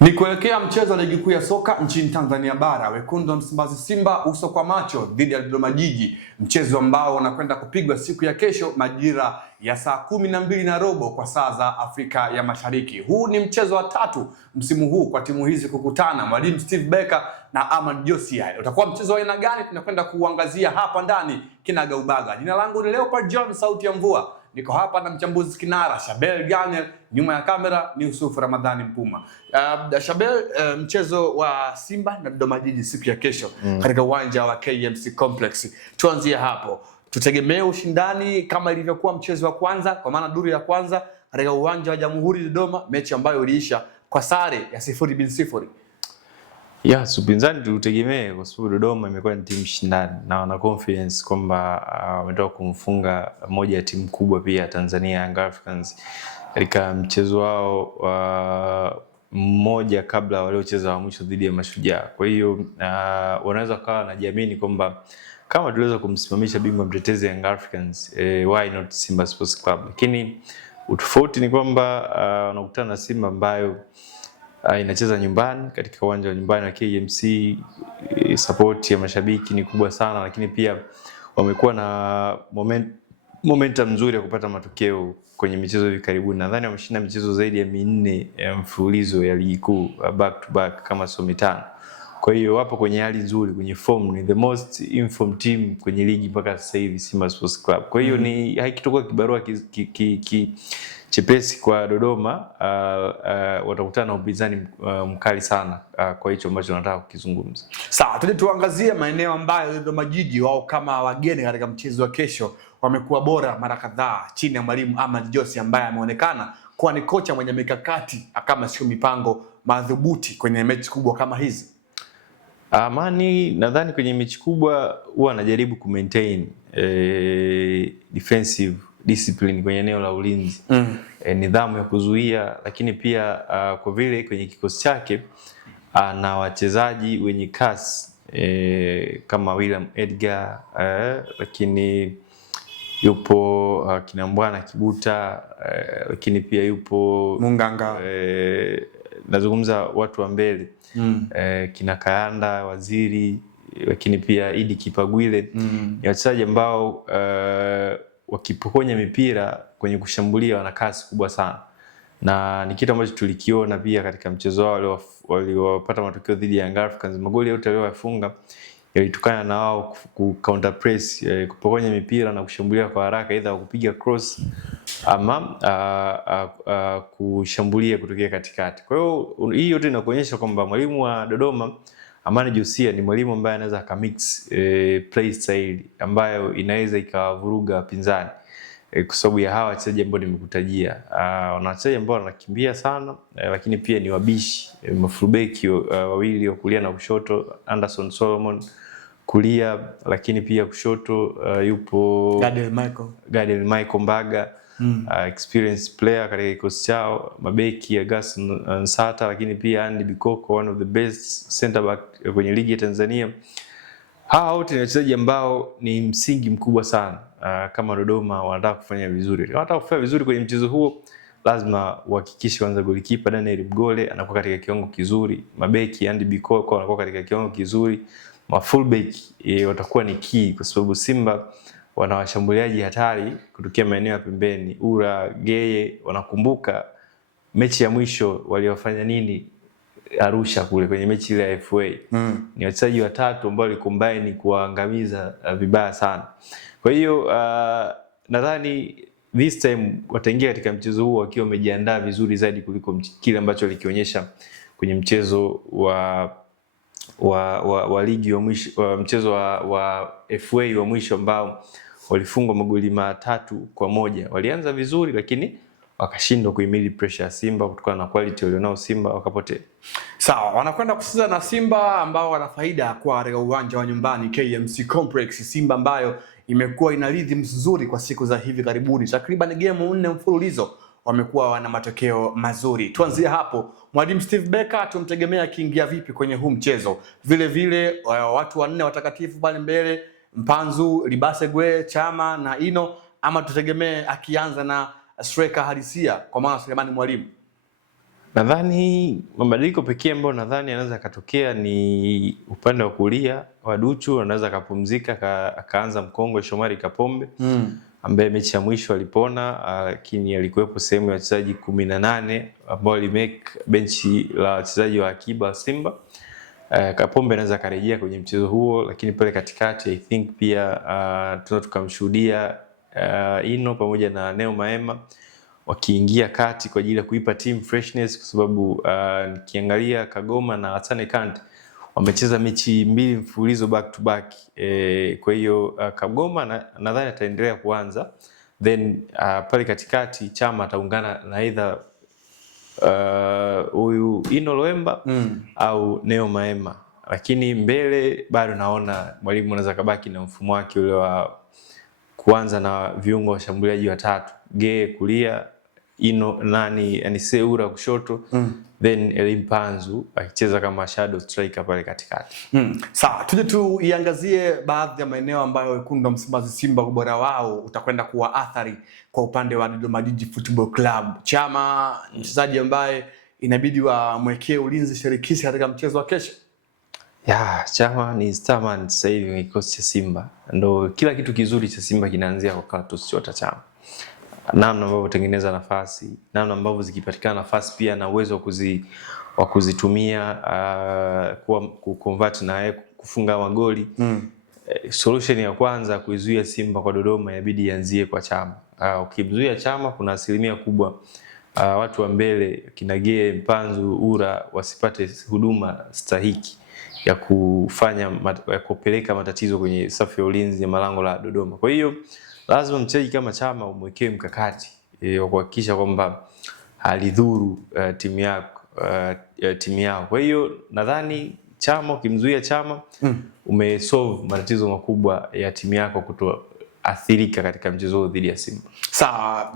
Ni kuelekea mchezo wa ligi kuu ya soka nchini Tanzania bara, wekundu wa Msimbazi Simba uso kwa macho dhidi ya Dodoma Jiji, mchezo ambao unakwenda kupigwa siku ya kesho majira ya saa 12:15 kwa saa za Afrika ya Mashariki. Huu ni mchezo wa tatu msimu huu kwa timu hizi kukutana, Mwalimu Steve Barker na Ahmad Josia. Utakuwa mchezo wa aina gani? Tunakwenda kuuangazia hapa ndani kinagaubaga. Jina langu ni Leopard John, sauti ya mvua. Niko hapa na mchambuzi kinara Shabel Ganel, nyuma ya kamera ni Yusuf Ramadhani Mpuma. Shabel, mchezo wa Simba na Dodoma Jiji siku ya kesho katika uwanja wa KMC Complex. Tuanzie hapo. Tutegemee ushindani kama ilivyokuwa mchezo wa kwanza, kwa maana duru ya kwanza katika uwanja wa Jamhuri Dodoma, mechi ambayo iliisha kwa sare ya 0-0. Upinzani tutegemee kwa sababu Dodoma imekuwa ni timu shindani na wana confidence kwamba wametoka kumfunga moja ya timu kubwa pia Tanzania, Young Africans, katika mchezo wao mmoja kabla waliocheza wa mwisho dhidi ya Mashujaa. Kwa hiyo wanaweza kawa wanajiamini kwamba kama tuliweza kumsimamisha bingwa mtetezi Young Africans, why not Simba Sports Club? Lakini utofauti ni kwamba wanakutana na Simba ambayo inacheza nyumbani katika uwanja wa nyumbani wa KMC. Support ya mashabiki ni kubwa sana, lakini pia wamekuwa na momentum nzuri ya kupata matokeo kwenye michezo hivi karibuni. Nadhani wameshinda michezo zaidi ya 4 ya mfululizo ya ligi kuu back to back kama sio mitano. Kwa hiyo wapo kwenye hali nzuri, kwenye form, ni the most informed team kwenye ligi mpaka sasa hivi, Simba Sports Club. Kwa hiyo ni haikitoka kibarua chepesi kwa Dodoma. Watakutana na upinzani mkali sana kwa hicho ambacho nataka kukizungumza. Sawa, tuje tuangazie maeneo ambayo Dodoma Jiji wao kama wageni katika mchezo wa kesho wamekuwa bora mara kadhaa chini ya Mwalimu Ahmad Josia ambaye ameonekana kuwa ni kocha mwenye mikakati kama sio mipango madhubuti kwenye mechi kubwa kama hizi. Amani nadhani kwenye mechi kubwa huwa anajaribu kumaintain defensive discipline kwenye eneo la ulinzi, nidhamu ya kuzuia, lakini pia kwa vile kwenye kikosi chake na wachezaji wenye kasi kama William Edgar, lakini yupo Kinambwana Kibuta, lakini pia yupo Munganga, nazungumza watu wa mbele, kina Kayanda Waziri, lakini pia Idi Kipagwile. Ni wachezaji ambao wakipokonya mipira kwenye kushambulia wana kasi kubwa sana, na ni kitu ambacho tulikiona pia katika mchezo wao waliopata matokeo dhidi ya Young Africans. Magoli yote waliofunga yalitokana na wao ku counter press, kupokonya mipira na kushambulia kwa haraka, aidha kupiga cross ama kushambulia kutokea katikati. Kwa hiyo hii yote inakuonyesha kwamba mwalimu wa Dodoma Ahmad Josia ni mwalimu ambaye anaweza akamix play style ambayo inaweza ikawavuruga wapinzani, kwa sababu ya hawa wachezaji ambao nimekutajia. Wana wachezaji ambao wanakimbia sana, lakini pia ni wabishi, mafullback wawili wa kulia na kushoto, Anderson Solomon kulia, lakini pia kushoto yupo Gadiel Michael Mbaga, experienced player katika kikosi chao. Mabeki ya Gas Nsata, lakini pia Andy Bikoko, one of the best center back kwenye ligi ya Tanzania. Hawa wote ni wachezaji ambao ni msingi mkubwa sana. Kama Dodoma wanataka kufanya vizuri, wanataka kufanya vizuri kwenye mchezo huo, lazima uhakikishe kwanza golikipa Daniel Mgole anakuwa katika kiwango kizuri, mabeki Andy Bikoko anakuwa katika kiwango kizuri, mafullback watakuwa ni key, kwa sababu Simba wana washambuliaji hatari kutokea maeneo ya pembeni. Ura, Geye, wanakumbuka mechi ya mwisho waliofanya nini Arusha kule kwenye mechi ile ya FA. Ni wachezaji watatu ambao walicombine kuangamiza vibaya sana. Kwa hiyo nadhani this time wataingia katika mchezo huu wakiwa wamejiandaa vizuri zaidi kuliko kile ambacho walikionyesha kwenye mchezo wa ligi wa mwisho, mchezo wa FA wa mwisho ambao walifungwa magoli 3-1. Walianza vizuri lakini wakashindwa kuhimili pressure ya Simba kutokana na quality walionao Simba, wakapotea. Sawa, wanakwenda kucheza na Simba ambao wana faida kwa katika uwanja wa nyumbani KMC Complex. Simba ambayo imekuwa ina rhythm nzuri kwa siku za hivi karibuni, takriban game 4 mfululizo wamekuwa wana matokeo mazuri. Tuanzie hapo, Mwalimu Steve Barker tumtegemea akiingia vipi kwenye huu mchezo? Vile vile watu wanne watakatifu pale mbele, Mpanzu, Libasegwe, Chama na Ino, ama tutegemee akianza na striker halisia kwa maana Sulemani Mwalimu? Nadhani mabadiliko pekee ambayo nadhani yanaweza katokea ni upande wa kulia wa Duchu, anaweza kapumzika akaanza mkongwe Shomari Kapombe ambaye mechi ya mwisho alipona, lakini alikuwepo sehemu ya wachezaji 18 ambao walimake benchi la wachezaji wa akiba Simba. Kapombe anaweza karejea kwenye mchezo huo, lakini pale katikati I think pia tunaweza tukamshuhudia Ino pamoja na Neo Maema wakiingia kati kwa ajili ya kuipa team freshness, kwa sababu nikiangalia Kagoma na Hassane Kante wamecheza mechi 2 mfululizo back to back. Kwa hiyo Kagoma nadhani ataendelea kuanza, then pale katikati Chama ataungana na either huyu Ino Loemba au Neo Maema, lakini mbele bado naona mwalimu anaweza kabaki na mfumo wake ule wa kuanza na viungo washambuliaji watatu, Gee kulia, Ino yani Seura kushoto, then Elimpanzu akicheza kama shadow striker pale katikati. Sawa, tuje tuiangazie baadhi ya maeneo ambayo wekundu wa Msimbazi Simba ubora wao utakwenda kuwa athari kwa upande wa Dodoma Jiji Football Club. Chama mchezaji ambaye inabidi wamwekee ulinzi shirikishi katika mchezo wa kesho. Chama ni starman sasa hivi kwenye kikosi cha Simba. Ndio kila kitu kizuri cha Simba kinaanzia kwa Clatous Chota Chama. Namna ambavyo tengeneza nafasi, namna ambavyo zikipatikana nafasi pia na uwezo wa kuzitumia kuconvert na kufunga magoli. Solution ya kwanza kuizuia Simba kwa Dodoma inabidi ianzie kwa Chama. Ukimzuia Chama kuna asilimia kubwa watu wa mbele Kinagee, Mpanzu, Ura wasipate huduma stahiki ya kupeleka matatizo kwenye safu ya ulinzi ya malango la Dodoma. Kwa hiyo lazima mchezaji kama Chama umwekee mkakati wa kuhakikisha kwamba halidhuru timu yao. Kwa hiyo nadhani Chama, ukimzuia Chama umesolve matatizo makubwa ya timu yako kutoathirika katika mchezo dhidi ya Simba. Sawa,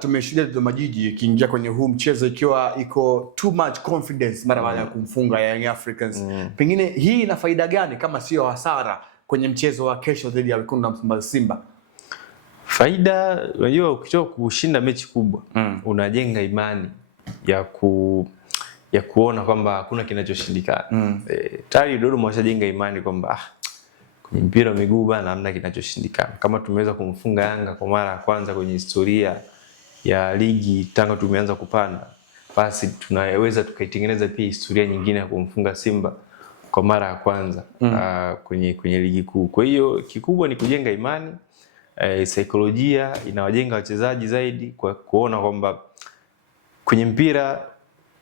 tumeshuhudia Dodoma Jiji ikiingia kwenye huu mchezo ikiwa iko too much confidence mara baada ya kumfunga Young Africans. Pengine hii ina faida gani kama sio hasara kwenye mchezo wa kesho dhidi ya wekundu wa Msimbazi Simba? Faida, unajua ukitoka kushinda mechi kubwa unajenga imani ya kuona kwamba hakuna kinachoshindikana. Tayari Dodoma washajenga imani kwamba kwenye mpira wa miguu bana hamna kinachoshindikana. Kama tumeweza kumfunga Yanga kwa mara ya kwanza kwenye historia ya ligi tangu tumeanza kupanda, basi tunaweza tukaitengeneza pia historia nyingine ya kumfunga Simba kwa mara ya kwanza kwenye ligi kuu. Kwa hiyo kikubwa ni kujenga imani, saikolojia inawajenga wachezaji zaidi kwa kuona kwamba kwenye mpira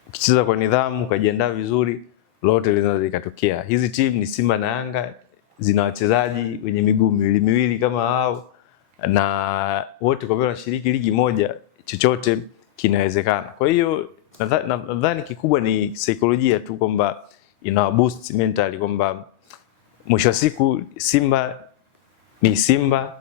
ukicheza kwa nidhamu, ukajiandaa vizuri, lote linaweza likatokea. Hizi timu ni Simba na Yanga, zina wachezaji wenye miguu miwili kama hao, na wote kwa vile wanashiriki ligi moja, chochote kinawezekana. Kwa hiyo nadhani kikubwa ni saikolojia tu, kwamba ina boost mentally kwamba mwisho wa siku Simba ni Simba,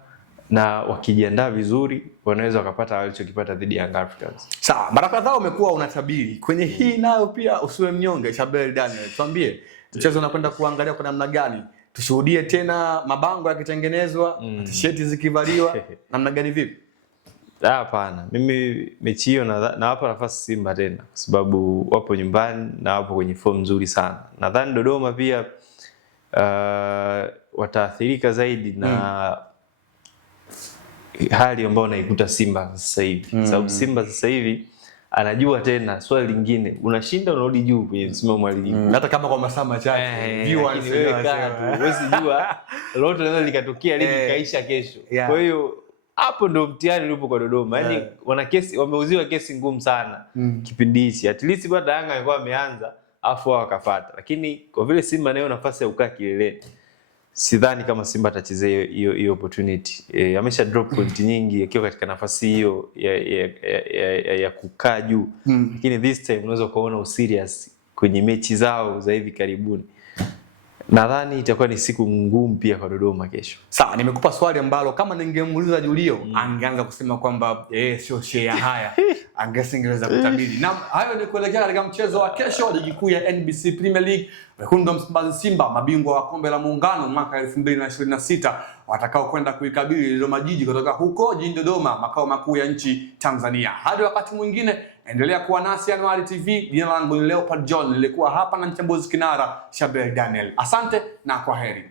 na wakijiandaa vizuri wanaweza wakapata walichokipata dhidi ya Young Africans. Sawa, mara kadhaa umekuwa unatabiri kwenye hii, nayo pia usiwe mnyonge. Shabel Daniel, tuambie mchezo unakwenda kuangalia kwa namna gani? Tushuhudie tena mabango yakitengenezwa, t-shirt zikivaliwa, namna gani vipi? Hapana, mimi mechi hiyo nawapa nafasi Simba tena kwa sababu wapo nyumbani na wapo kwenye form nzuri sana. Nadhani Dodoma pia wataathirika zaidi na hali ambayo naikuta Simba sasa hivi. Sababu Simba sasa hivi anajua tena swali lingine, unashinda unarudi juu kwenye msimamo wa ligi. Hata kama kwa masaa machache viewers huwezi jua lolote linaweza likatokea, ligi kaisha kesho. Kwa hiyo hapo ndo mtihani ulipo kwa Dodoma. Yaani wameuziwa kesi ngumu sana kipindi hichi. At least bado Yanga alikuwa ameanza afu wao wakafuata. Lakini kwa vile Simba nayo nafasi ya kukaa kileleni, sidhani kama Simba atachezea hiyo opportunity. Amesha drop point nyingi akiwa katika nafasi hiyo ya kukaa juu. Lakini this time unaweza kuona userious kwenye mechi zao za hivi karibuni. Nadhani itakuwa ni siku ngumu pia kwa Dodoma kesho. Sawa, nimekupa swali ambalo kama ningemuuliza Julio angeanza kusema kwamba sio share haya. Angesingeweza kutabiri. Na hayo ni kuelekea katika mchezo wa kesho wa ligi kuu ya NBC Premier League. Wekundu wa Msimbazi Simba, mabingwa wa kombe la Muungano mwaka 2026, watakao kwenda kuikabili Dodoma Jiji kutoka huko jijini Dodoma, makao makuu ya nchi Tanzania. Hadi wakati mwingine, Endelea kuwa nasi Anuari TV. Jina langu ni Leopard John, nilikuwa hapa na mchambuzi kinara Shabel Daniel. Asante na kwaheri.